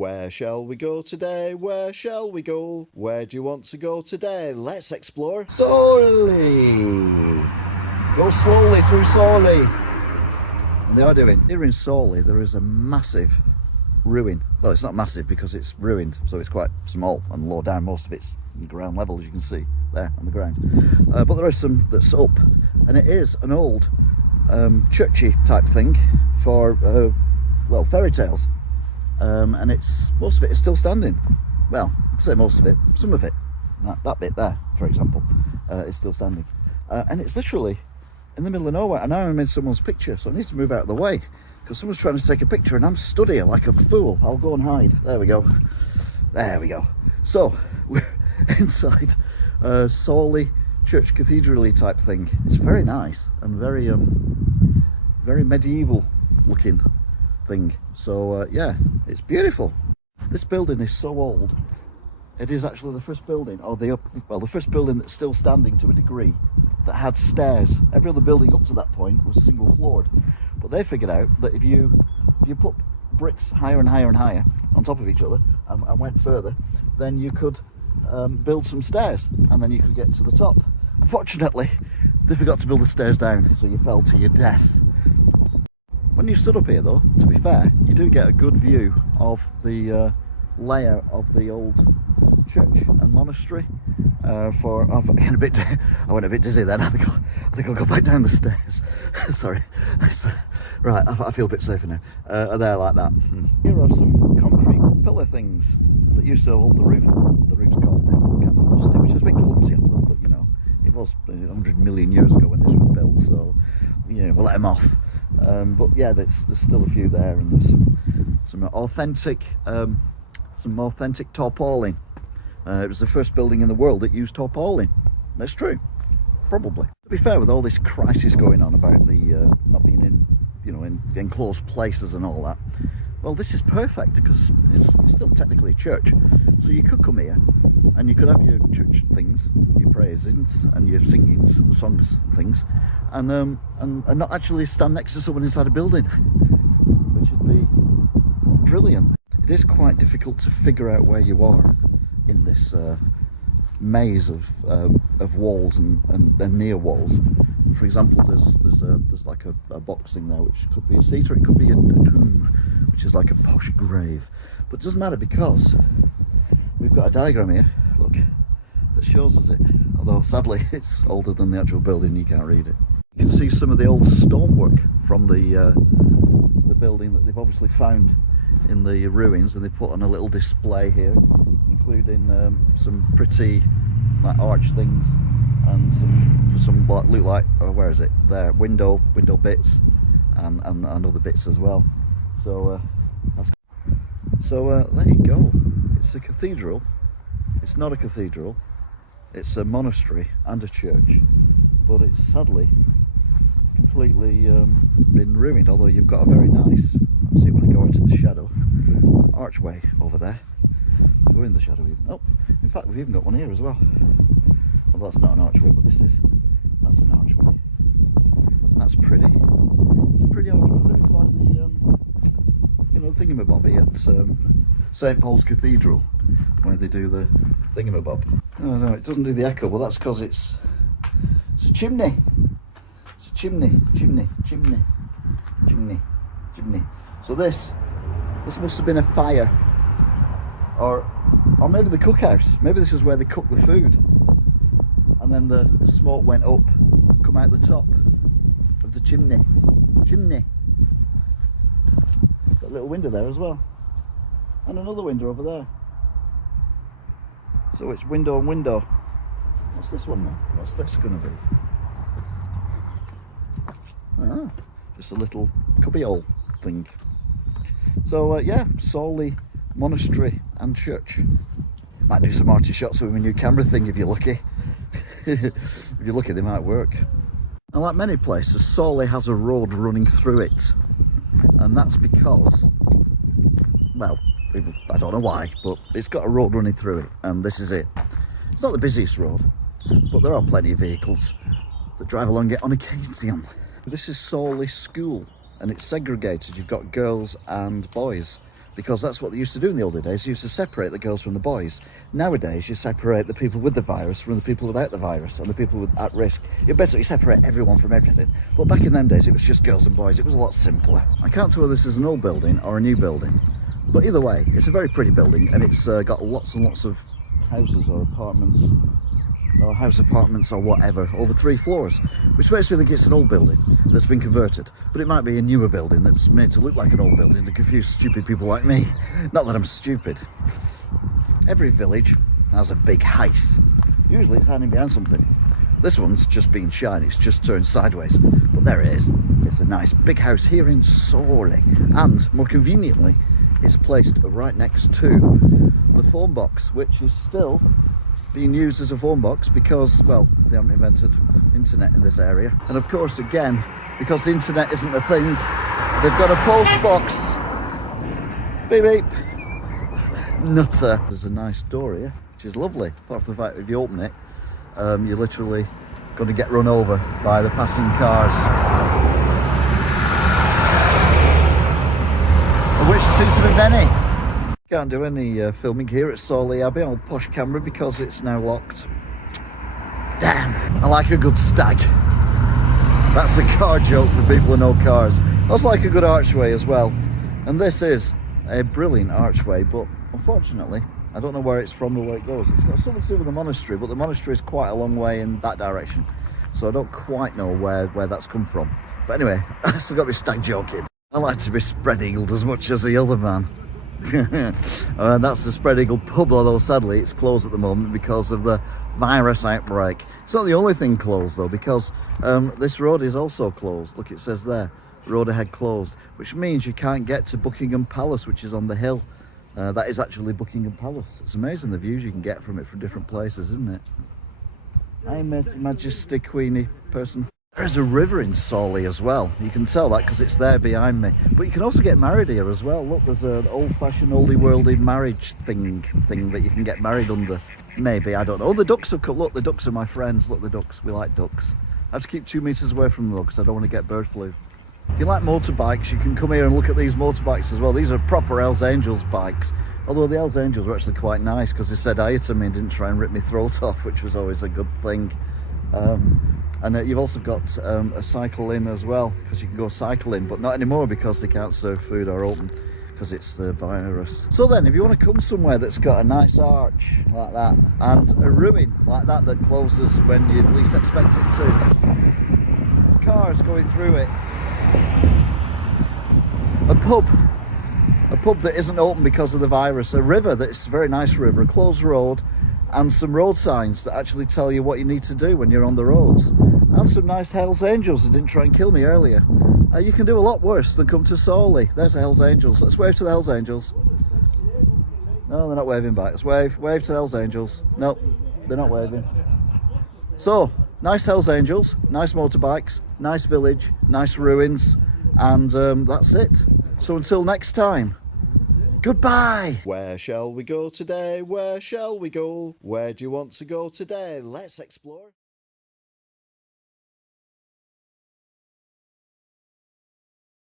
Where shall we go today? Where shall we go? Where do you want to go today? Let's explore Sawley. Go slowly through Sawley. And they are doing. Here in Sawley, there is a massive ruin. Well, it's not massive because it's ruined, so it's quite small and low down. Most of it's ground level, as you can see there on the ground. But there is some that's up, and it is an old churchy type thing for well, fairy tales. And it's most of it is still standing. Well, I say most of it, some of it. That bit there, for example, is still standing. And it's literally in the middle of nowhere. And now I'm in someone's picture, so I need to move out of the way because someone's trying to take a picture and I'm stood here like a fool. I'll go and hide. There we go. There we go. So we're inside Sawley church cathedral-y type thing. It's very nice and very very medieval looking thing. So yeah, it's beautiful. This building is so old. It is actually the first building, or the first building that's still standing to a degree, that had stairs. Every other building up to that point was single floored, but they figured out that if you put bricks higher and higher and higher on top of each other and went further, then you could build some stairs and then you could get to the top. Unfortunately, they forgot to build the stairs down, so you fell to your death. When you stood up here though, to be fair, you do get a good view of the layout of the old church and monastery. I went a bit dizzy then. I think I'll go back down the stairs. Sorry. Right, I feel a bit safer now. There like that. Here are some concrete pillar things that used to hold the roof up. The roof's gone now. They've kind of lost it, which is a bit clumsy of them, but you know, it was 100 million years ago when this was built, so you know, we'll let them off. But yeah, there's still a few there, and there's some authentic tarpaulin. It was the first building in the world that used tarpaulin. That's true, probably. To be fair, with all this crisis going on about the not being in, you know, in enclosed places and all that, well, this is perfect because it's still technically a church. So you could come here and you could have your church things, your praisings and your singings, songs and things, and not actually stand next to someone inside a building, which would be brilliant. It is quite difficult to figure out where you are in this maze of walls and near walls. For example, there's like a box thing there, which could be a seat or it could be a tomb, which is like a posh grave. But it doesn't matter because we've got a diagram here, look, that shows us it. Although sadly it's older than the actual building, you can't read it. You can see some of the old stonework from the building that they've obviously found in the ruins, and they put on a little display here, including some pretty like arch things and some look like where is it there, window bits and other bits as well. So there you go. It's a cathedral. It's not a cathedral, it's a monastery and a church, but it's sadly completely been ruined. Although you've got a very nice, see when I go into the shadow, archway over there. I'll go in the shadow even. Oh, in fact we've even got one here as well. Well, that's not an archway, but this is. That's an archway. That's pretty. It's a pretty archway. I wonder if it's like the you know, thingamabobby at St Paul's Cathedral, where they do the thingamabob. No, it doesn't do the echo. Well, that's because it's a chimney. It's a chimney. So this must have been a fire, or maybe the cookhouse. Maybe this is where they cook the food, and then the smoke went up, come out the top of the chimney. Got a little window there as well, and another window over there. So it's window and window. What's this one then? What's this going to be? Ah, just a little cubbyhole thing. So yeah, Sawley Monastery and Church. Might do some arty shots with my new camera thing if you're lucky. If you're lucky, they might work. And like many places, Sawley has a road running through it, and that's because, well, I don't know why, but it's got a road running through it, and this is it. It's not the busiest road, but there are plenty of vehicles that drive along it on occasion. This is Sawley School, and it's segregated. You've got girls and boys, because that's what they used to do in the older days. They used to separate the girls from the boys. Nowadays, you separate the people with the virus from the people without the virus, and the people at risk. You basically separate everyone from everything. But back in them days, it was just girls and boys. It was a lot simpler. I can't tell whether this is an old building or a new building, but either way, it's a very pretty building, and it's got lots and lots of houses or apartments, or house apartments or whatever, over 3 floors, which makes me think it's an old building that's been converted. But it might be a newer building that's made to look like an old building to confuse stupid people like me. Not that I'm stupid. Every village has a big house. Usually it's hiding behind something. This one's just been shy, it's just turned sideways. But there it is. It's a nice big house here in Sawley. And, more conveniently, it's placed right next to the phone box, which is still being used as a phone box because, well, they haven't invented internet in this area. And of course, again, because the internet isn't a thing, they've got a post box. Beep beep. Nutter. There's a nice door here, which is lovely. Apart from the fact if you open it, you're literally going to get run over by the passing cars, of which seems to be many. Can't do any filming here at Sawley Abbey on posh camera because it's now locked. Damn, I like a good stag. That's a car joke for people who know cars. I also like a good archway as well. And this is a brilliant archway, but unfortunately, I don't know where it's from or where it goes. It's got something to do with the monastery, but the monastery is quite a long way in that direction. So I don't quite know where that's come from. But anyway, I still got to be stag joking. I like to be spread-eagled as much as the other man. That's the Spread Eagle pub, although sadly it's closed at the moment because of the virus outbreak. It's not the only thing closed though, because this road is also closed. Look, it says there, road ahead closed, which means you can't get to Buckingham Palace, which is on the hill. That is actually Buckingham Palace. It's amazing the views you can get from it from different places, isn't it? Hi, Majesty Queenie person. There's a river in Sawley as well. You can tell that because it's there behind me. But you can also get married here as well. Look, there's an old-fashioned, oldie-worldy marriage thing that you can get married under. Maybe, I don't know. Oh, the ducks have come. Look, the ducks are my friends. Look, the ducks. We like ducks. I have to keep 2 meters away from them though because I don't want to get bird flu. If you like motorbikes, you can come here and look at these motorbikes as well. These are proper Hells Angels bikes. Although the Hells Angels were actually quite nice because they said hi to me and didn't try and rip my throat off, which was always a good thing. And you've also got a cycle in as well, because you can go cycling, but not anymore because they can't serve food or open because it's the virus. So then, if you want to come somewhere that's got a nice arch like that and a ruin like that that closes when you'd least expect it to, cars going through it, a pub that isn't open because of the virus, a river that's a very nice river, a closed road, and some road signs that actually tell you what you need to do when you're on the roads. And some nice Hells Angels that didn't try and kill me earlier. You can do a lot worse than come to Sawley. There's the Hells Angels. Let's wave to the Hells Angels. No, they're not waving back. Let's wave to the Hells Angels. No, they're not waving. So, nice Hells Angels, nice motorbikes, nice village, nice ruins, and that's it. So until next time, goodbye! Where shall we go today? Where shall we go? Where do you want to go today? Let's explore.